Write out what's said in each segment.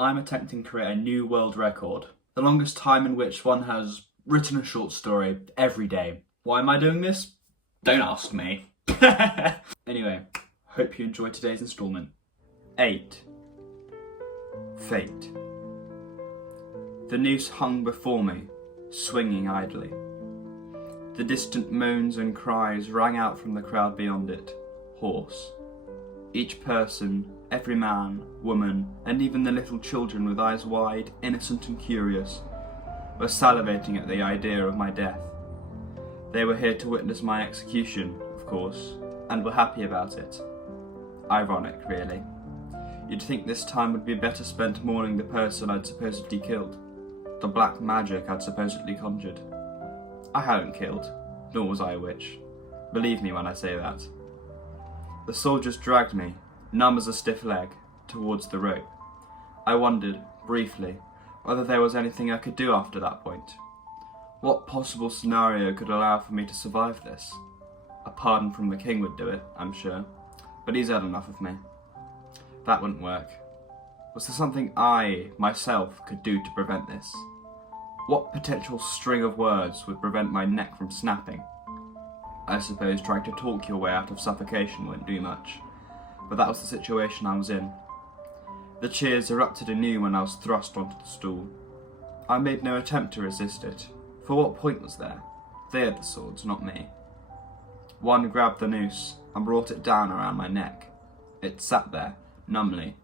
I'm attempting to create a new world record. The longest time in which one has written a short story every day. Why am I doing this? Don't ask me. Anyway, hope you enjoyed today's instalment. 8. Fate. The noose hung before me, swinging idly. The distant moans and cries rang out from the crowd beyond it, hoarse. Each person, every man, woman, and even the little children with eyes wide, innocent and curious, were salivating at the idea of my death. They were here to witness my execution, of course, and were happy about it. Ironic, really. You'd think this time would be better spent mourning the person I'd supposedly killed, the black magic I'd supposedly conjured. I hadn't killed, nor was I a witch. Believe me when I say that. The soldiers dragged me, numb as a stiff leg, towards the rope. I wondered, briefly, whether there was anything I could do after that point. What possible scenario could allow for me to survive this? A pardon from the king would do it, I'm sure, but he's had enough of me. That wouldn't work. Was there something I, myself, could do to prevent this? What potential string of words would prevent my neck from snapping? I suppose trying to talk your way out of suffocation wouldn't do much, but that was the situation I was in. The cheers erupted anew when I was thrust onto the stool. I made no attempt to resist it, for what point was there? They had the swords, not me. One grabbed the noose and brought it down around my neck. It sat there, numbly,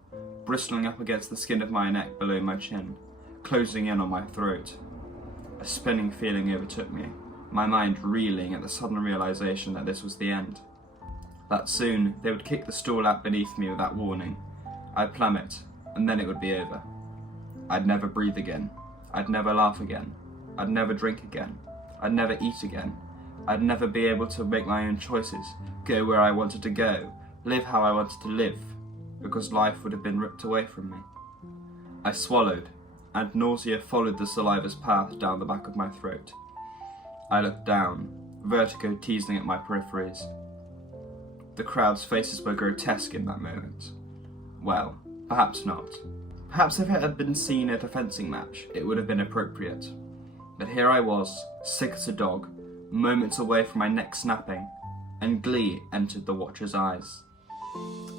bristling up against the skin of my neck below my chin, closing in on my throat. A spinning feeling overtook me, my mind reeling at the sudden realization that this was the end. That soon they would kick the stool out beneath me without warning. I'd plummet, and then it would be over. I'd never breathe again. I'd never laugh again. I'd never drink again. I'd never eat again. I'd never be able to make my own choices, go where I wanted to go, live how I wanted to live, because life would have been ripped away from me. I swallowed, and nausea followed the saliva's path down the back of my throat. I looked down, vertigo teasing at my peripheries. The crowd's faces were grotesque in that moment. Well, perhaps not. Perhaps if it had been seen at a fencing match, it would have been appropriate. But here I was, sick as a dog, moments away from my neck snapping, and glee entered the watcher's eyes.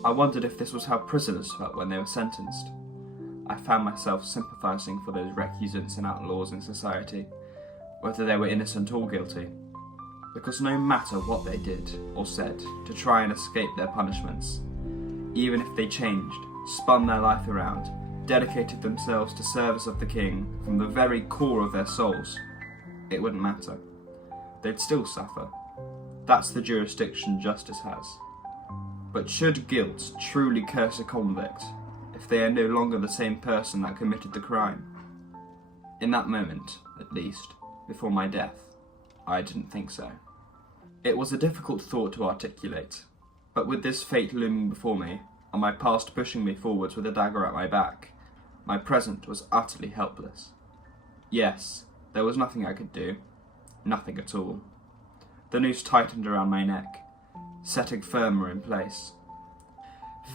I wondered if this was how prisoners felt when they were sentenced. I found myself sympathising for those recusants and outlaws in society, whether they were innocent or guilty, because no matter what they did or said to try and escape their punishments, even if they changed, spun their life around, dedicated themselves to service of the king from the very core of their souls, it wouldn't matter. They'd still suffer. That's the jurisdiction justice has. But should guilt truly curse a convict if they are no longer the same person that committed the crime? In that moment, at least, before my death, I didn't think so. It was a difficult thought to articulate, but with this fate looming before me, and my past pushing me forwards with a dagger at my back, my present was utterly helpless. Yes, there was nothing I could do. Nothing at all. The noose tightened around my neck, setting firmer in place.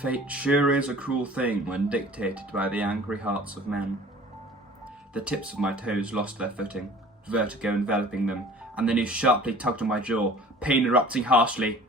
Fate sure is a cruel thing when dictated by the angry hearts of men. The tips of my toes lost their footing, vertigo enveloping them, and the noose sharply tugged on my jaw, pain erupting harshly.